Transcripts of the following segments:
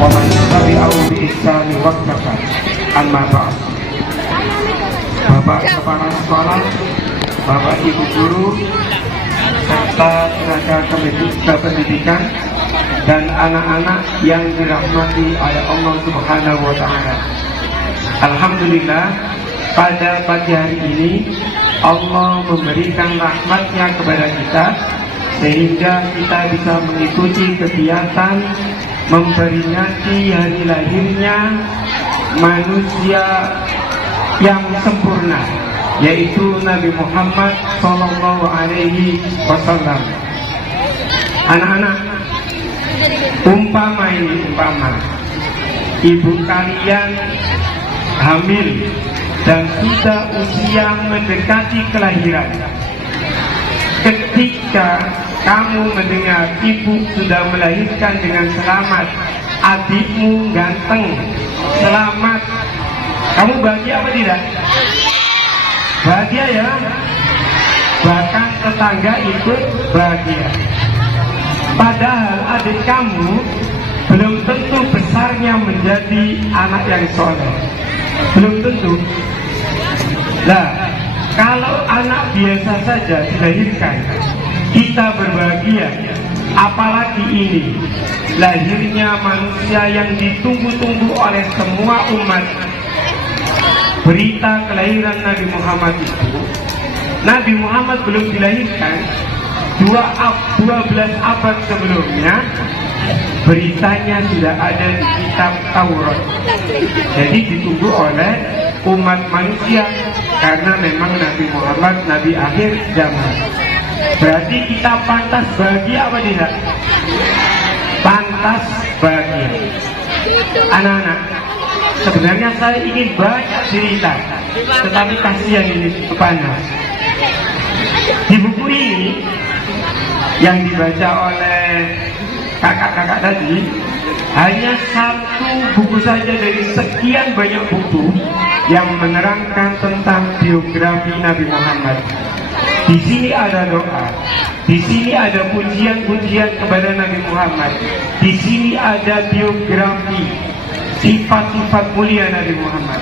wa man tabi'ahu bi ihsani wattaqa. Amma ba'd. Bapak Kepala Sekolah, Bapak Ibu Guru, serta tenaga pendidikan dan anak-anak yang dirahmati oleh Allah Subhanahu wa Ta'ala. Alhamdulillah, pada pagi hari ini Allah memberikan rahmatnya kepada kita sehingga kita bisa mengikuti kegiatan memperingati hari lahirnya manusia yang sempurna, yaitu Nabi Muhammad Sallallahu Alaihi Wasallam. Anak-anak, umpama ibu kalian hamil dan sudah usia mendekati kelahiran. Ketika kamu mendengar ibu sudah melahirkan dengan selamat, adikmu ganteng, selamat, kamu bahagia apa tidak? Bahagia ya? Bahkan tetangga ikut bahagia. Padahal adik kamu belum tentu besarnya menjadi anak yang soleh. Belum tentu. Nah, kalau anak biasa saja dilahirkan, kita berbahagia. Apalagi ini, lahirnya manusia yang ditunggu-tunggu oleh semua umat. Berita kelahiran Nabi Muhammad itu, Nabi Muhammad belum dilahirkan, 12 abad sebelumnya beritanya sudah ada di kitab Taurat. Jadi ditunggu oleh umat manusia karena memang Nabi Muhammad Nabi akhir zaman. Berarti kita pantas bahagia apa tidak? Pantas bahagia. Anak-anak, sebenarnya saya ingin banyak cerita, tetapi kasihan ini panas. Di buku ini yang dibaca oleh kakak-kakak tadi hanya satu buku saja dari sekian banyak buku yang menerangkan tentang biografi Nabi Muhammad. Di sini ada doa, di sini ada pujian-pujian kepada Nabi Muhammad, di sini ada biografi sifat-sifat mulia Nabi Muhammad.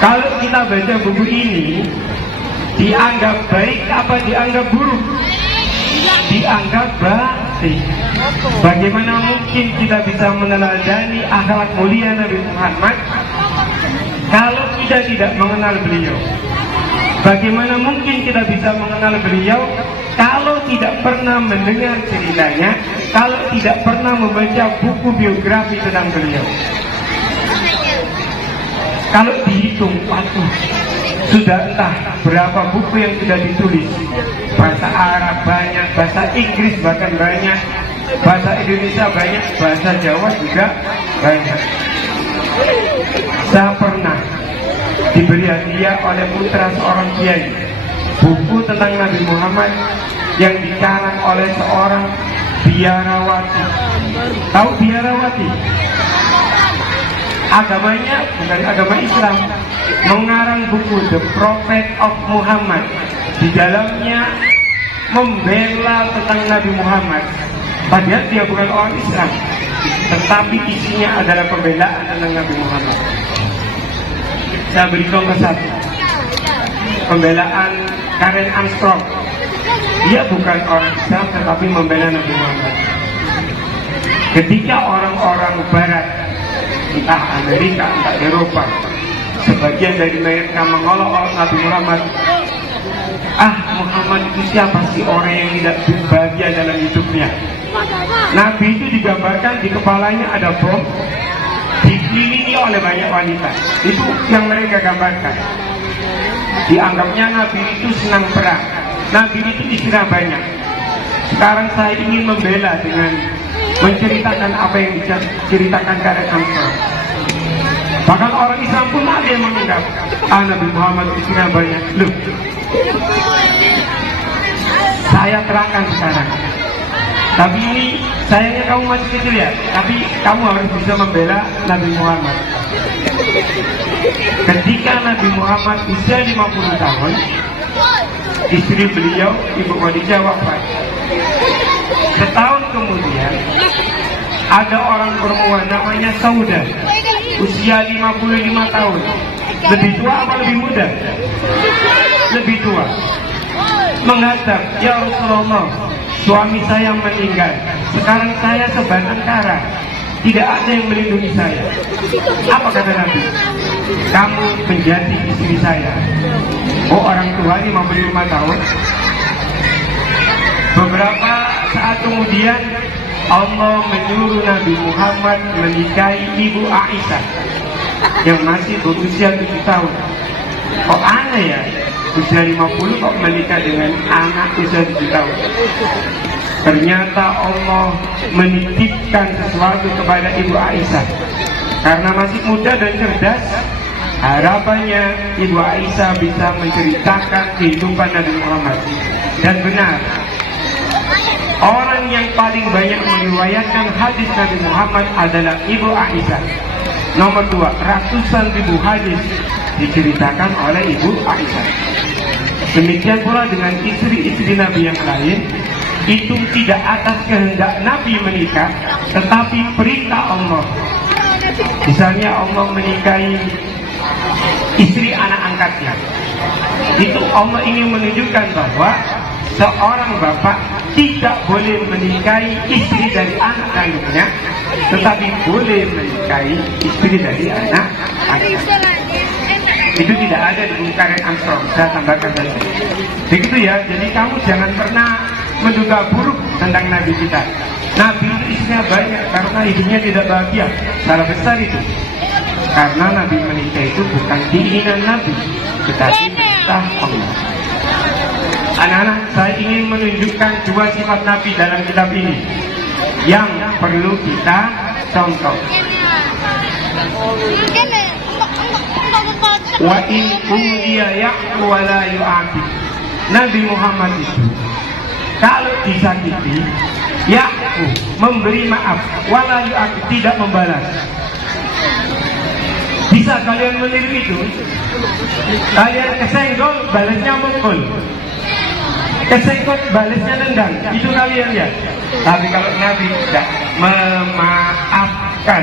Kalau kita baca buku ini, dianggap baik apa dianggap buruk? Dianggap baik. Bagaimana mungkin kita bisa meneladani akhlak mulia Nabi Muhammad kalau kita tidak mengenal beliau? Bagaimana mungkin kita bisa mengenal beliau kalau tidak pernah mendengar ceritanya, kalau tidak pernah membaca buku biografi tentang beliau? Kalau dihitung patuh, sudah entah berapa buku yang sudah ditulis. Bahasa Arab banyak, bahasa Inggris bahkan banyak, bahasa Indonesia banyak, bahasa Jawa juga banyak. Saya pernah diberi hadiah oleh putra seorang kiai buku tentang Nabi Muhammad yang dikarang oleh seorang biarawati. Tahu biarawati? Agamanya bukan agama Islam, mengarang buku The Prophet of Muhammad. Di dalamnya membela tentang Nabi Muhammad, padahal dia bukan orang Islam, tetapi isinya adalah pembelaan tentang Nabi Muhammad. Saya beri contoh satu, pembelaan Karen Armstrong. Dia bukan orang Islam tetapi membela Nabi Muhammad. Ketika orang-orang Barat, entah Amerika, entah Eropa, sebagian dari mereka mengolok-olok Nabi Muhammad, Muhammad itu siapa sih orang yang tidak bahagia dalam hidupnya? Nabi itu digambarkan di kepalanya ada bom, dikelilingi oleh banyak wanita. Itu yang mereka gambarkan. Dianggapnya Nabi itu senang perang, Nabi itu istirahat banyak. Sekarang saya ingin membela dengan menceritakan apa yang diceritakan Karen Armstrong. Bahkan orang Islam pun ada yang menganggap Nabi Muhammad istirahat banyak. Loh, saya terangkan sekarang. Tapi ini sayangnya kamu masih kecil ya, tapi kamu harus bisa membela Nabi Muhammad. Ketika Nabi Muhammad usia 50 tahun, istri beliau, Ibu Khadijah, wafat. Setahun kemudian, ada orang perempuan namanya Sauda, usia 55 tahun. Lebih tua apa lebih muda? Lebih tua. Menghadap, ya Rasulullah, suami saya meninggal, sekarang saya sebatang kara, tidak ada yang melindungi saya. Apa kata Nabi? Kamu menjadi istri saya. Oh, orang tua 55 tahun. Beberapa saat kemudian Allah menyuruh Nabi Muhammad menikahi ibu Aisyah yang masih berusia 7 tahun. Kok aneh ya, usia 50 kok menikah dengan anak usia 7 tahun. Ternyata Allah menitipkan sesuatu kepada ibu Aisyah. Karena masih muda dan cerdas, harapannya ibu Aisyah bisa menceritakan kehidupan Nabi Muhammad. Dan benar, orang yang paling banyak meriwayatkan hadis Nabi Muhammad adalah ibu Aisyah. Nomor 2, ratusan ribu hadis diceritakan oleh ibu Aisyah. Demikian pula dengan istri-istri Nabi yang lain, itu tidak atas kehendak Nabi menikah, tetapi perintah Allah. Misalnya Allah menikahi istri anak angkatnya, itu Allah ingin menunjukkan bahwa seorang bapak tidak boleh menikahi istri dari anak kandungnya, tetapi boleh menikahi istri dari anak angkatnya. Itu tidak ada di buku Karen Armstrong, saya tambahkan saja. Begitu ya, jadi kamu jangan pernah menduga buruk tentang Nabi kita. Nabi itu istrinya banyak karena hidupnya tidak bahagia. Salah besar itu. Karena Nabi menikah itu bukan keinginan Nabi, tetapi perintah Allah. Anak-anak, saya ingin menunjukkan 2 sifat Nabi dalam kitab ini yang perlu kita contoh. Wa in udiya ya'fu wa la yu'ati. Nabi Muhammad itu kalau disakiti, ya'fu, memberi maaf, wa la yu'ati, tidak membalas. Bisa kalian meniru itu? Kalian kesenggol, balasnya mukul. Kesenggol, balasnya nendang. Itu kalian ya. Tapi kalau Nabi tidak memaafkan,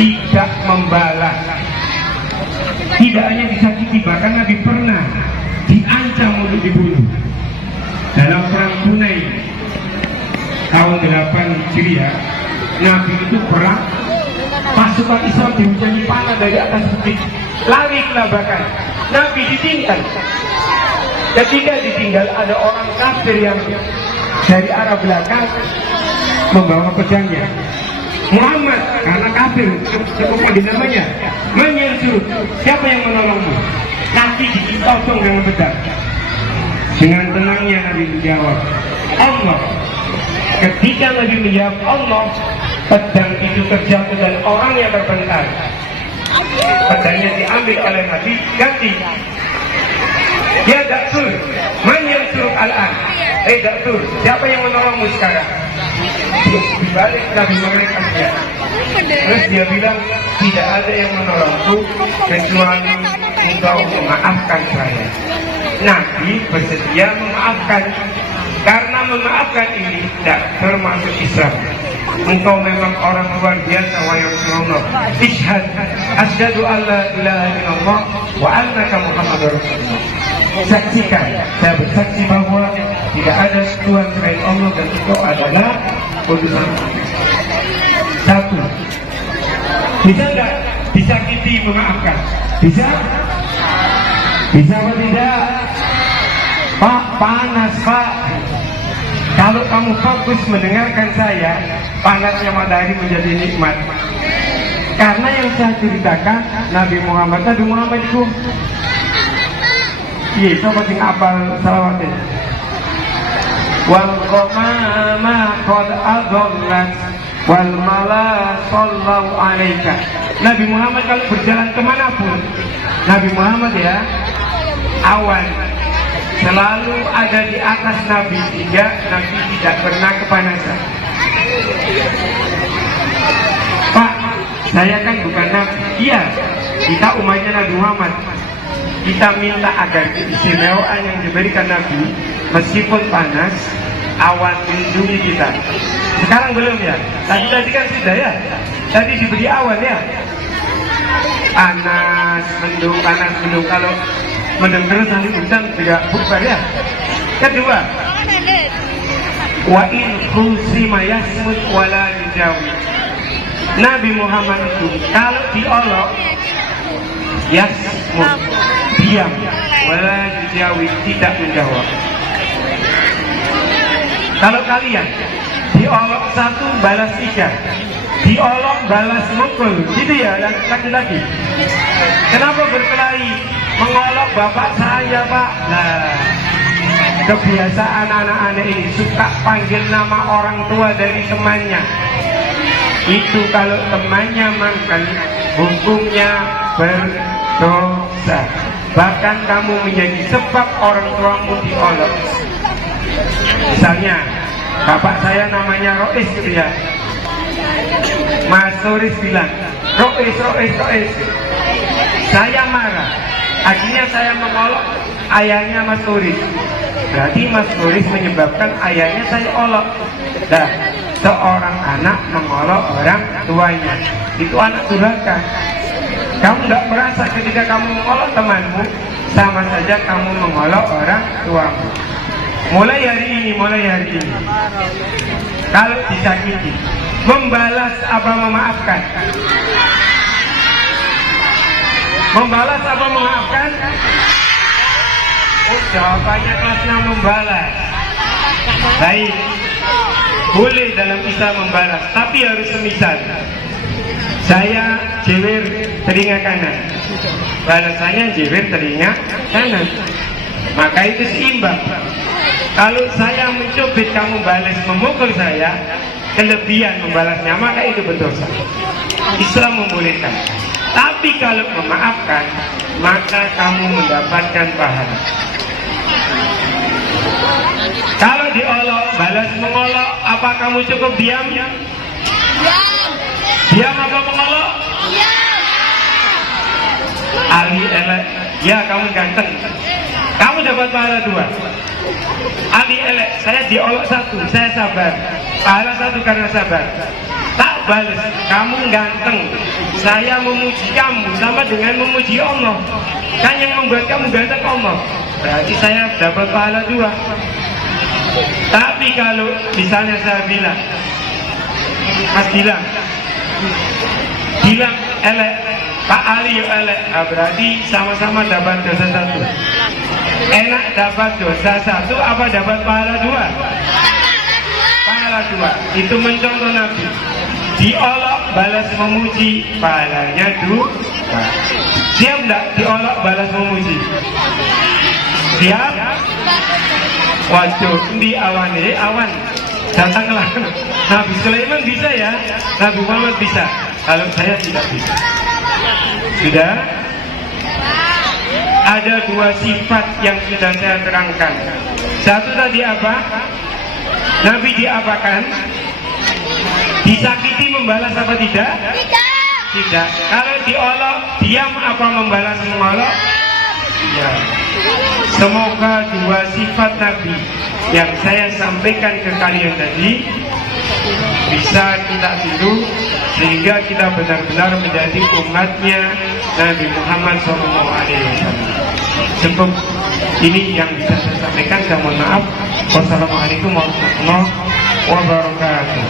tidak membalas, tidak hanya disakiti, bahkan Nabi pernah diancam untuk dibunuh. Dalam perang Hunain tahun 8 Hijriah, Nabi itu perang, pasukan Islam dihujani panah dari atas bukit, lari kelabakan, Nabi ditinggal. Ketika ditinggal, ada orang kafir yang dari arah belakang membawa pedangnya. Muhammad, karena kafir, cukup namanya, menyentuh, siapa yang menolongmu? Nabi ditodong dengan pedang. Dengan tenangnya Nabi menjawab, Allah. Ketika Nabi menjawab Allah, pedang itu terjatuh dan orangnya terpental. Pedangnya diambil oleh Nabi, ganti. Ya Daktur, man yang suruh al-an. Daktur, siapa yang menolongmu sekarang? Dibalik Nabi mengenaikannya. Terus dia bilang, tidak ada yang menolongku kecuali engkau memaafkan saya. Nabi bersedia memaafkan. Karena memaafkan ini tidak termasuk Islam. Engkau memang orang luar biasa, wahai Rasulullah. Ishhad, asyhadu an la ilaha illallah wa annaka Muhammadur Rasulullah. Saksikan, saya bersaksi bahwa tidak ada Tuhan selain Allah dan engkau adalah utusan. 1. Bisa nggak disakiti memaafkan? Bisa? Bisa apa tidak? Pak, panas Pak. Kalau kamu fokus mendengarkan saya, panasnya matahari menjadi nikmat. Karena yang saya ceritakan, Nabi Muhammad itu, iya, coba sing apal salawatnya. Wal qamama qad adallat wal mala sallallahu alaika. Nabi Muhammad kalau berjalan kemanapun, Nabi Muhammad ya, awan selalu ada di atas Nabi, sehingga Nabi tidak pernah kepanasan. Pak, saya kan bukan Nabi. Iya, kita umatnya Nabi Muhammad. Kita minta agar keistimewaan yang diberikan Nabi, meskipun panas, awan melindungi kita. Sekarang belum ya? Tadi kan sudah ya? Tadi diberi awan ya? Panas, mendung. Kalau mendung terus nanti hujan juga bubar ya. Kedua, wa in khusima yasmut wala yujawi. Nabi Muhammad itu kalau diolok yasmut, diam, wala yujawi, tidak menjawab. Kalau kalian diolok satu balas tiga, diolok balas mukul, gitu ya laki-laki. Kenapa berkelahi? Mengolok bapak saya pak. Nah, kebiasaan anak-anak ini suka panggil nama orang tua dari temannya. Itu kalau temannya mangkal, hukumnya berdosa. Bahkan kamu menjadi sebab orang tuamu diolok. Misalnya bapak saya namanya Rois gitu ya, Mas Turis bilang Rois. Saya marah, akhirnya saya mengolok ayahnya Mas Turis. Berarti Mas Turis menyebabkan ayahnya saya olok. Nah, seorang anak mengolok orang tuanya, itu anak durhaka. Kamu nggak merasa ketika kamu mengolok temanmu, sama saja kamu mengolok orang tuamu. Mulai hari ini, kalau disakiti, membalas apa memaafkan? Membalas apa memaafkan? Oh, jawabannya kelasnya membalas. Baik, boleh dalam Islam membalas, tapi harus semisal. Saya jewer telinga kanan, balasannya jewer telinga kanan, maka itu seimbang. Kalau saya mencubit, kamu balas memukul saya, kelebihan membalasnya, maka itu berdosa. Islam membolehkan. Tapi kalau memaafkan, maka kamu mendapatkan pahala. Kalau diolok, balas mengolok, apa kamu cukup diam? Diam apa mengolok? Ali elek, ya kamu ganteng, kamu dapat pahala 2. Ali elek, saya diolok 1, saya sabar, pahala 1 karena sabar. Tak balas, kamu ganteng, saya memuji kamu sama dengan memuji Allah. Kan yang membuat kamu ganteng Allah, berarti saya dapat pahala 2. Tapi kalau misalnya saya bilang, Mas bilang elek, Pak Ali elek, berarti sama-sama dapat dosa 1. Enak dapat dosa 1 apa dapat pahala 2? Pahala 2. Itu mencontoh Nabi. Diolok balas memuji, pahalanya 2. Siap enggak diolok balas memuji? Siap? Waduh, di awan datanglah. Nabi Sulaiman bisa ya, Nabi Muhammad bisa. Kalau saya tidak bisa. Sudah? Ada 2 sifat yang sudah saya terangkan. Satu tadi apa? Nabi diapakan? Disakiti membalas apa tidak? Tidak. Kalau diolok, diam apa membalas mengolok? Ya. Semoga 2 sifat Nabi yang saya sampaikan ke kalian tadi bisa kita tiru, sehingga kita benar-benar menjadi umatnya Nabi Muhammad SAW. Cukup ini yang bisa saya sampaikan. Saya mohon maaf. Wassalamualaikum warahmatullahi wabarakatuh.